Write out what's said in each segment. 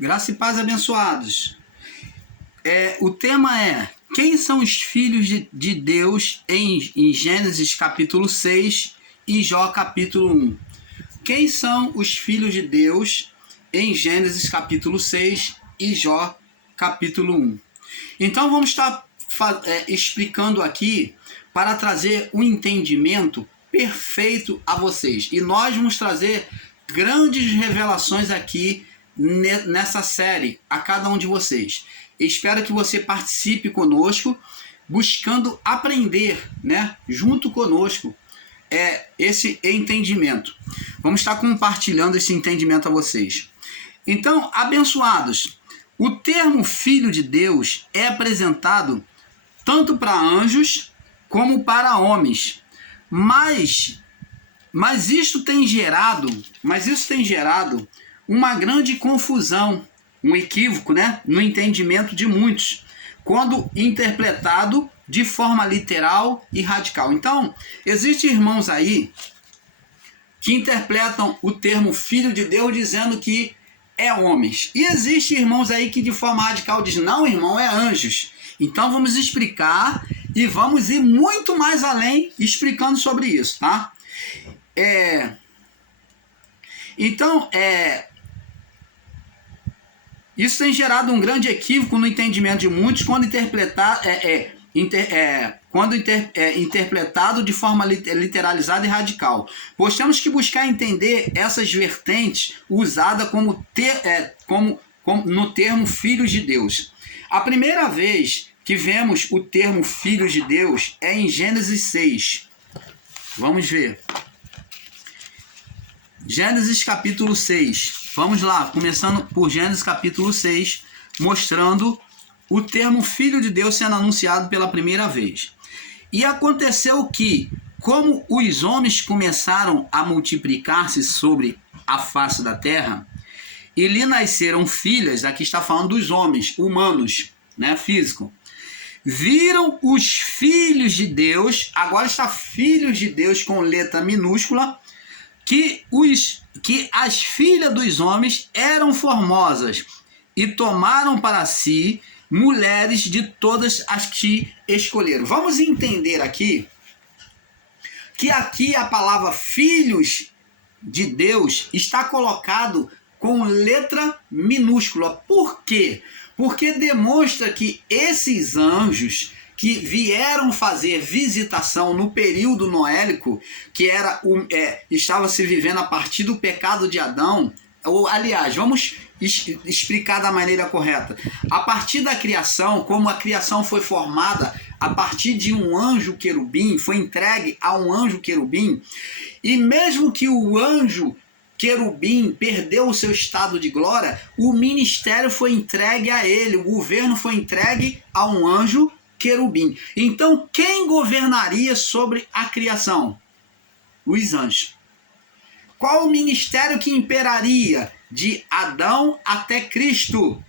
Graça e paz, abençoados. O tema é: quem são os filhos de Deus em Gênesis capítulo 6 e Jó capítulo 1? Quem são os filhos de Deus em Gênesis capítulo 6 e Jó capítulo 1? Então vamos estar explicando aqui para trazer um entendimento perfeito a vocês. E nós vamos trazer grandes revelações aqui nessa série a cada um de vocês. Espero que você participe conosco, buscando aprender, junto conosco, esse entendimento. Vamos estar compartilhando esse entendimento a vocês. Então, abençoados, o termo Filho de Deus é apresentado tanto para anjos como para homens. Mas isso tem gerado uma grande confusão, um equívoco, no entendimento de muitos, quando interpretado de forma literal e radical. Então, existem irmãos aí que interpretam o termo Filho de Deus dizendo que é homens. E existem irmãos aí que de forma radical dizem: não, irmão, é anjos. Então vamos explicar e vamos ir muito mais além explicando sobre isso, tá? Isso tem gerado um grande equívoco no entendimento de muitos quando interpretado de forma literalizada e radical. Pois temos que buscar entender essas vertentes usadas no termo Filhos de Deus. A primeira vez que vemos o termo Filhos de Deus é em Gênesis 6. Vamos ver. Gênesis capítulo 6. Vamos lá, começando por Gênesis capítulo 6, mostrando o termo Filho de Deus sendo anunciado pela primeira vez. E aconteceu que, como os homens começaram a multiplicar-se sobre a face da terra, e lhe nasceram filhas, aqui está falando dos homens, humanos, físico, viram os filhos de Deus, agora está filhos de Deus com letra minúscula, que as filhas dos homens eram formosas e tomaram para si mulheres de todas as que escolheram. Vamos entender aqui que aqui a palavra filhos de Deus está colocado com letra minúscula. Por quê? Porque demonstra que esses anjos que vieram fazer visitação no período noélico, que estava se vivendo a partir do pecado de Adão, aliás, vamos explicar da maneira correta. A partir da criação, como a criação foi formada a partir de um anjo querubim, foi entregue a um anjo querubim, e mesmo que o anjo querubim perdeu o seu estado de glória, o ministério foi entregue a ele, o governo foi entregue a um anjo querubim. Então, quem governaria sobre a criação? Os anjos. Qual o ministério que imperaria de Adão até Cristo?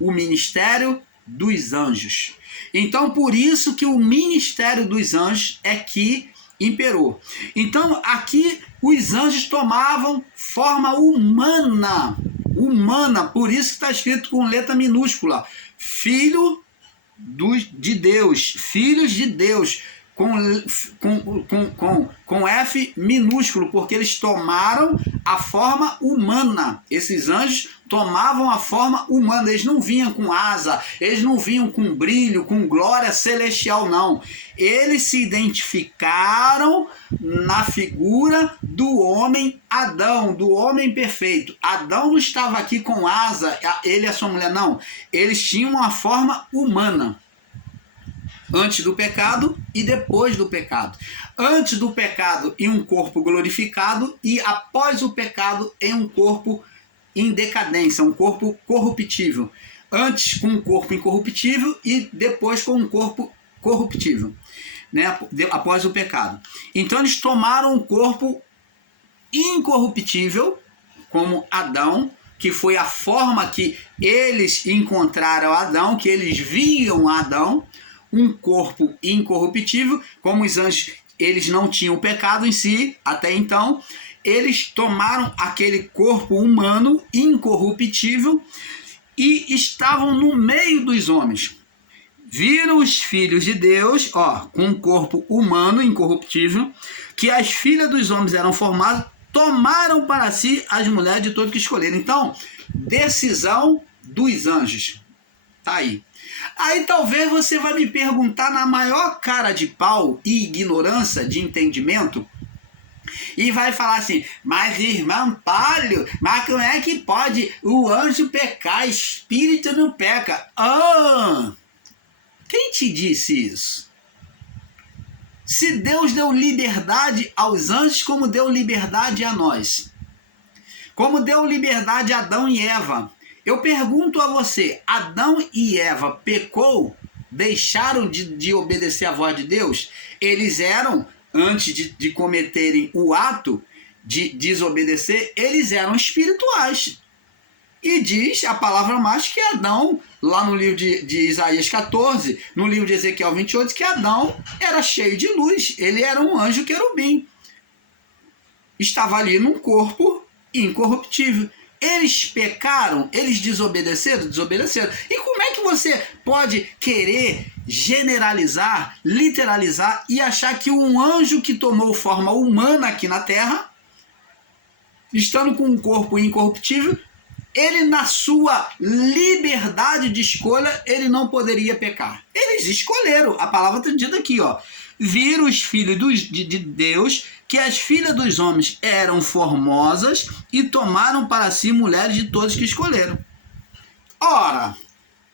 O ministério dos anjos. Então, por isso que o ministério dos anjos é que imperou. Então, aqui os anjos tomavam forma humana, por isso que está escrito com letra minúscula, filho de Deus, filhos de Deus, com F minúsculo, porque eles tomaram a forma humana. Esses anjos tomavam a forma humana, eles não vinham com asa, eles não vinham com brilho, com glória celestial, não. Eles se identificaram na figura do homem Adão, do homem perfeito. Adão não estava aqui com asa, ele e a sua mulher, não. Eles tinham uma forma humana. Antes do pecado e depois do pecado. Antes do pecado em um corpo glorificado e após o pecado em um corpo em decadência, um corpo corruptível. Antes com um corpo incorruptível e depois com um corpo corruptível, após o pecado. Então eles tomaram um corpo incorruptível, como Adão, que foi a forma que eles encontraram Adão, que eles viam Adão, um corpo incorruptível, como os anjos, eles não tinham pecado em si, até então, eles tomaram aquele corpo humano incorruptível e estavam no meio dos homens. Viram os filhos de Deus, com um corpo humano incorruptível, que as filhas dos homens eram formadas, tomaram para si as mulheres de todos que escolheram. Então, decisão dos anjos. Tá aí. Aí talvez você vai me perguntar na maior cara de pau e ignorância de entendimento, e vai falar assim, mas irmão Paulo, mas como é que pode o anjo pecar, espírito não peca? Quem te disse isso? Se Deus deu liberdade aos anjos, como deu liberdade a nós, como deu liberdade a Adão e Eva, eu pergunto a você, Adão e Eva pecou, deixaram de obedecer a voz de Deus? Eles eram, antes de cometerem o ato de desobedecer, eles eram espirituais. E diz a palavra mais que Adão, lá no livro de Isaías 14, no livro de Ezequiel 28, que Adão era cheio de luz, ele era um anjo querubim. Estava ali num corpo incorruptível. Eles pecaram, eles desobedeceram? Desobedeceram. E como é que você pode querer generalizar, literalizar e achar que um anjo que tomou forma humana aqui na Terra, estando com um corpo incorruptível, ele na sua liberdade de escolha, ele não poderia pecar? Eles escolheram. A palavra está dita aqui, viram os filhos de Deus, que as filhas dos homens eram formosas e tomaram para si mulheres de todos que escolheram. Ora,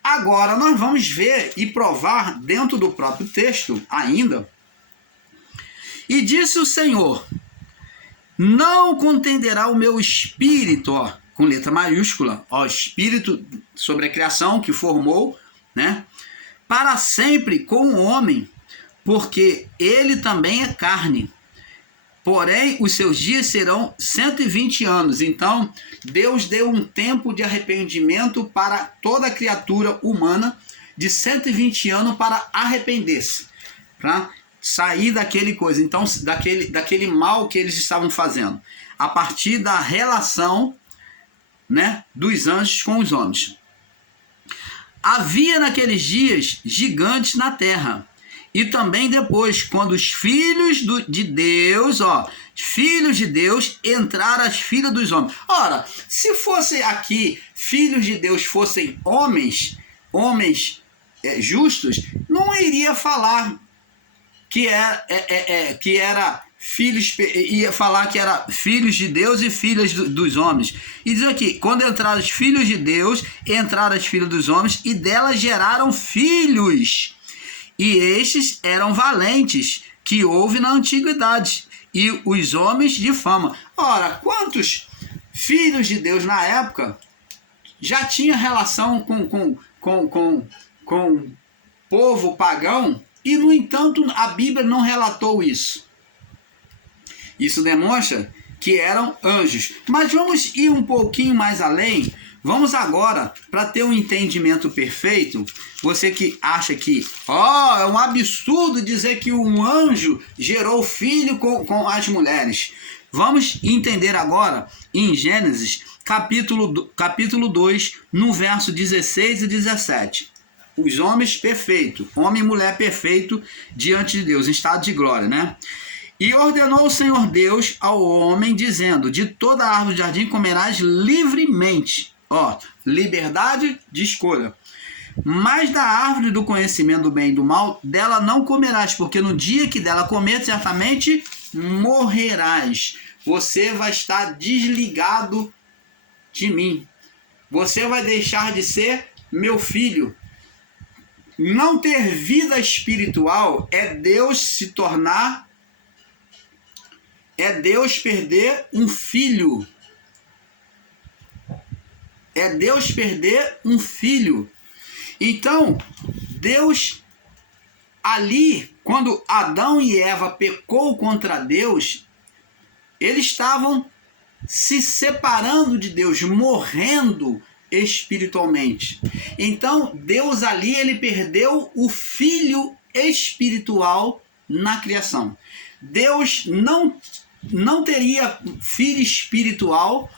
agora nós vamos ver e provar dentro do próprio texto ainda. E disse o Senhor, não contenderá o meu espírito, com letra maiúscula, espírito sobre a criação que formou, né, para sempre com o homem, porque ele também é carne. Porém, os seus dias serão 120 anos. Então, Deus deu um tempo de arrependimento para toda criatura humana de 120 anos para arrepender-se, para sair daquele coisa, então, daquele mal que eles estavam fazendo, a partir da relação, né, dos anjos com os homens. Havia naqueles dias gigantes na terra. E também depois, quando os filhos de Deus, filhos de Deus, entraram as filhas dos homens. Ora, se fosse aqui, filhos de Deus fossem homens justos, não iria falar que era filhos, ia falar que era filhos de Deus e filhas dos homens. E diz aqui, quando entraram os filhos de Deus, entraram as filhas dos homens, e delas geraram filhos. E estes eram valentes, que houve na antiguidade, e os homens de fama. Ora, quantos filhos de Deus na época já tinha relação com povo pagão, e no entanto a Bíblia não relatou isso. Isso demonstra que eram anjos. Mas vamos ir um pouquinho mais além. Vamos agora, para ter um entendimento perfeito, você que acha que é um absurdo dizer que um anjo gerou filho com as mulheres. Vamos entender agora em Gênesis, capítulo 2, no verso 16 e 17. Os homens perfeitos, homem e mulher perfeito diante de Deus, em estado de glória, né? E ordenou o Senhor Deus ao homem, dizendo, de toda a árvore do jardim comerás livremente. Liberdade de escolha. Mas da árvore do conhecimento do bem e do mal, dela não comerás, porque no dia que dela comer, certamente morrerás. Você vai estar desligado de mim. Você vai deixar de ser meu filho. Não ter vida espiritual é Deus se tornar, é Deus perder um filho. É Deus perder um filho. Então, Deus, ali, quando Adão e Eva pecou contra Deus, eles estavam se separando de Deus, morrendo espiritualmente. Então, Deus ali, ele perdeu o filho espiritual na criação. Deus não não teria filho espiritual,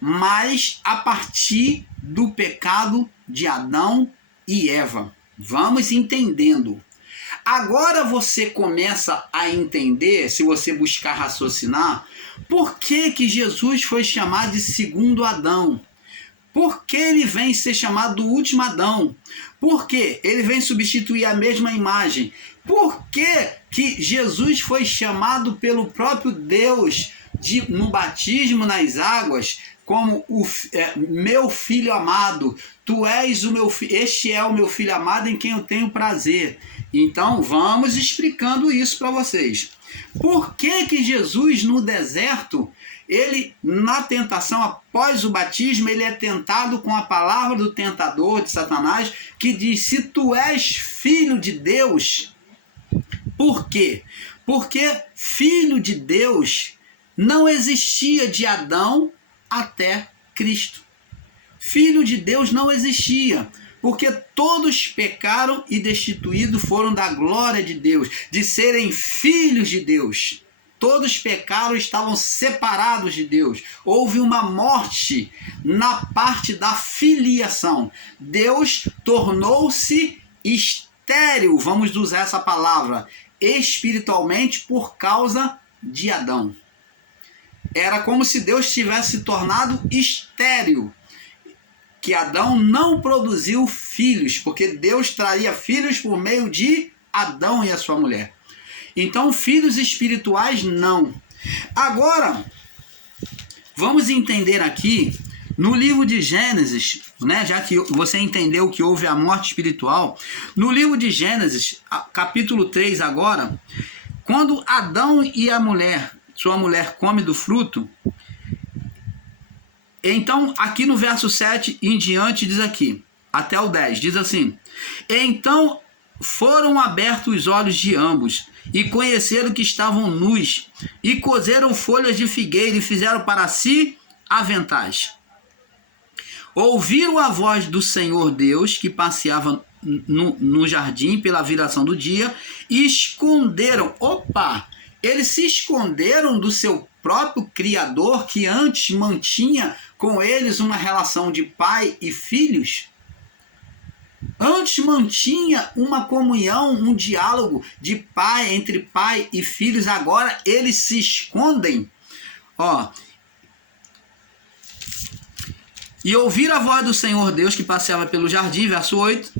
mas a partir do pecado de Adão e Eva. Vamos entendendo. Agora você começa a entender, se você buscar raciocinar, por que Jesus foi chamado de segundo Adão. Por que ele vem ser chamado do último Adão? Por que ele vem substituir a mesma imagem? Por que Jesus foi chamado pelo próprio Deus no batismo nas águas como meu filho amado? Tu és o meu filho, este é o meu filho amado em quem eu tenho prazer. Então vamos explicando isso para vocês. Por que Jesus no deserto, ele na tentação após o batismo, ele é tentado com a palavra do tentador de Satanás, que diz: se tu és filho de Deus. Por quê? Porque filho de Deus não existia de Adão até Cristo. Filho de Deus não existia, porque todos pecaram e destituídos foram da glória de Deus, de serem filhos de Deus. Todos pecaram e estavam separados de Deus. Houve uma morte na parte da filiação. Deus tornou-se estéril, vamos usar essa palavra, espiritualmente por causa de Adão. Era como se Deus tivesse se tornado estéril, que Adão não produziu filhos, porque Deus traria filhos por meio de Adão e a sua mulher. Então, filhos espirituais, não. Agora, vamos entender aqui, no livro de Gênesis, né, já que você entendeu que houve a morte espiritual, no livro de Gênesis, capítulo 3 agora, quando Adão e a mulher, sua mulher, come do fruto, então, aqui no verso 7 em diante, diz aqui, até o 10, diz assim: então foram abertos os olhos de ambos, e conheceram que estavam nus, e coseram folhas de figueira, e fizeram para si aventais. Ouviram a voz do Senhor Deus, que passeava no jardim pela viração do dia, e esconderam. Opa! Eles se esconderam do seu próprio Criador, que antes mantinha com eles uma relação de pai e filhos. Antes mantinha uma comunhão, um diálogo de pai, entre pai e filhos. Agora eles se escondem. E ouviram a voz do Senhor Deus, que passeava pelo jardim, verso 8,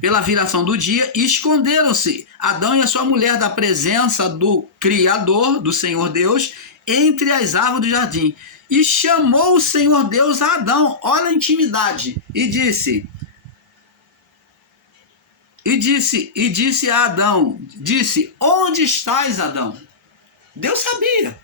pela viração do dia, e esconderam-se Adão e a sua mulher da presença do Criador, do Senhor Deus, entre as árvores do jardim. E chamou o Senhor Deus a Adão, olha a intimidade, e disse a Adão, onde estás, Adão? Deus sabia.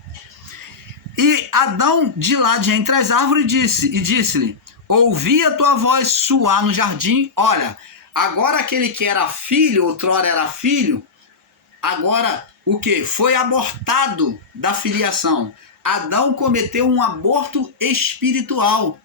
E Adão, de lá de entre as árvores, disse-lhe, ouvi a tua voz soar no jardim. Olha, agora aquele que era filho, outrora era filho, agora o que? Foi abortado da filiação. Adão cometeu um aborto espiritual.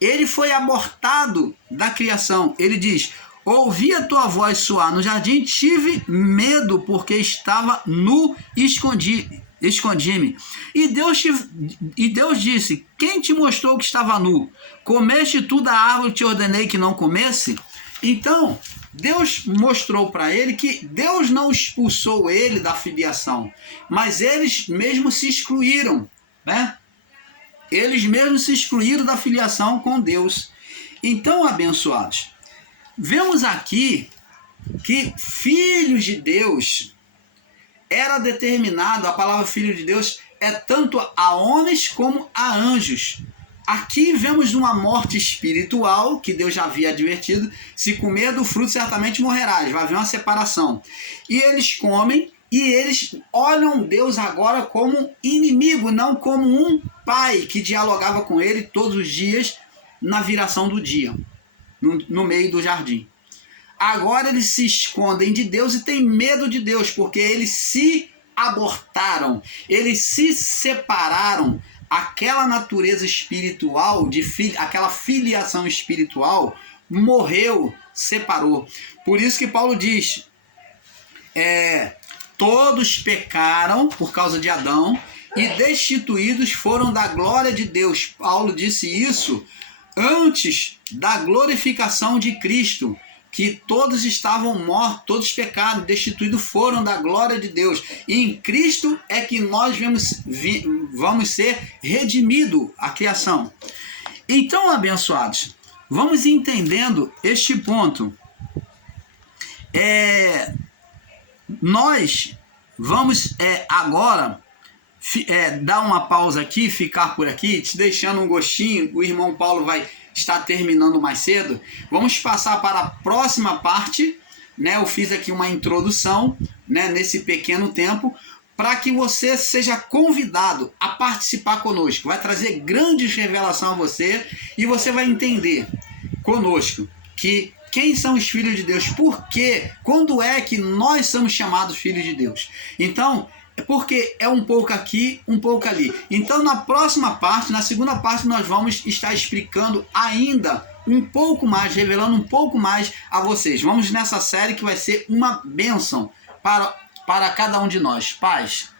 Ele foi abortado da criação. Ele diz, ouvi a tua voz soar no jardim, tive medo porque estava nu e escondi-me. E Deus disse, quem te mostrou que estava nu? Comeste tu da árvore que te ordenei que não comesse? Então, Deus mostrou para ele que Deus não expulsou ele da filiação, mas eles mesmos se excluíram, né? Eles mesmos se excluíram da filiação com Deus. Então, abençoados, vemos aqui que filhos de Deus era determinado, a palavra filho de Deus é tanto a homens como a anjos. Aqui vemos uma morte espiritual, que Deus já havia advertido, se comer do fruto certamente morrerás, vai haver uma separação. E eles comem, e eles olham Deus agora como inimigo, não como um pai que dialogava com ele todos os dias na viração do dia, no meio do jardim. Agora eles se escondem de Deus e têm medo de Deus, porque eles se abortaram, eles se separaram. Aquela natureza espiritual, aquela filiação espiritual, morreu, separou. Por isso que Paulo diz, todos pecaram por causa de Adão e destituídos foram da glória de Deus. Paulo disse isso antes da glorificação de Cristo, que todos estavam mortos, todos pecaram, destituídos foram da glória de Deus. E em Cristo é que nós vamos ser redimidos, a criação. Então, abençoados, vamos entendendo este ponto. Nós vamos agora dar uma pausa aqui, ficar por aqui, te deixando um gostinho. O irmão Paulo vai estar terminando mais cedo. Vamos passar para a próxima parte, né? Eu fiz aqui uma introdução, né, nesse pequeno tempo, para que você seja convidado a participar conosco. Vai trazer grandes revelações a você e você vai entender conosco que quem são os filhos de Deus, por quê, quando é que nós somos chamados filhos de Deus. Então, porque é um pouco aqui, um pouco ali. Então, na próxima parte, na segunda parte, nós vamos estar explicando ainda um pouco mais, revelando um pouco mais a vocês. Vamos nessa série que vai ser uma bênção para cada um de nós. Paz.